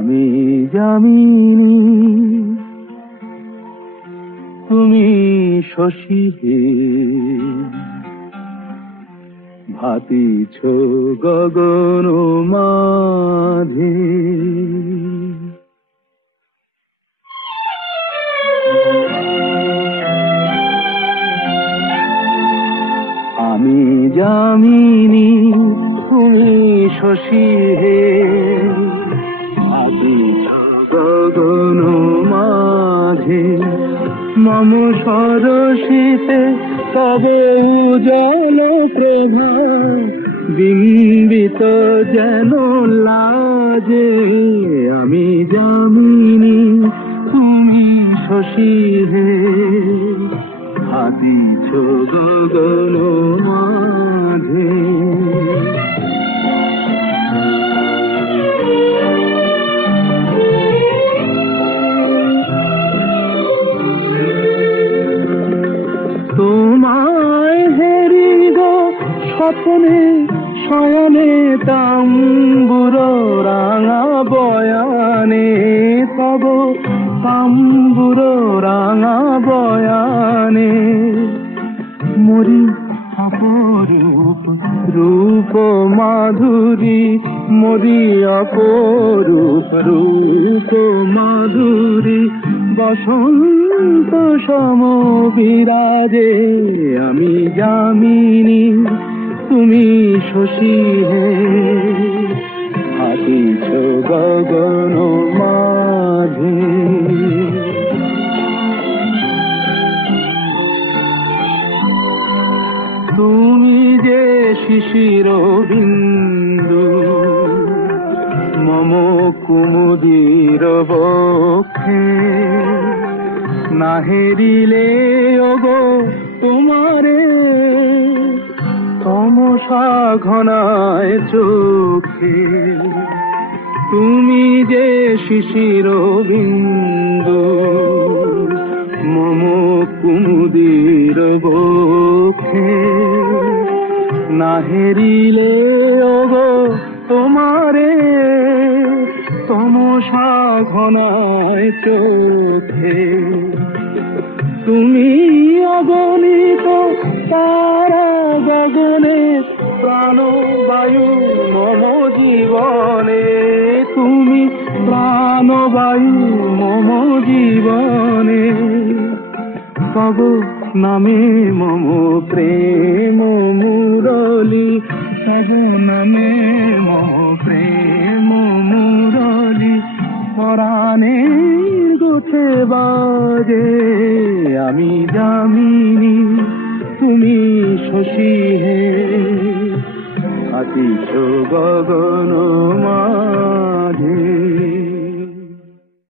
আমি যামিনী তুমি শশী হে, ভাতিছ গগন মাঝে। আমি যামিনী তুমি শশী হে, ভাতিছ গগন মাঝে। মম সরসিতে তব উজ্জ্বল প্রভা, বিম্বিত যেন লাজে। আমি যামিনী তুমি শশী হে, ভাতিছ গগন মাঝে। তোমায় হেরি গো স্বপ্নে শয়নে, তাম্বুর রাঙা বয়ানে তব তাম্বুর রাঙা বয়ানে। মরি অপরূপ রূপ মাধুরী, মরি অপরূপ রূপ মাধুরী। বসন্ত সম বিরাজে, আমি যামিনী তুমি শশী হে, ভাতিছ গগন মাঝে। তুমি যে শিশির বিন্দু মম কুমুদির বক্ষে, না হেরিলে ওগো তোমারে তমসা ঘনায় চোখে। তুমি যে শিশির বিন্দু মম কুমুদির বক্ষে, না হেরিলে ওগো তোমারে তমসা ঘনায় চোখে। তুমি অগণিত তারা গগনে, প্রাণবায়ু মম জীবনে। তুমি প্রাণবায়ু মম জীবনে। তব নামে মম প্রেম মুরলী, তব নামে মম প্রেম মুরলী। পরাণে গুছে বাজে, আমি যামিনী তুমি শশী হে, ভাতিছ গগন মাঝে।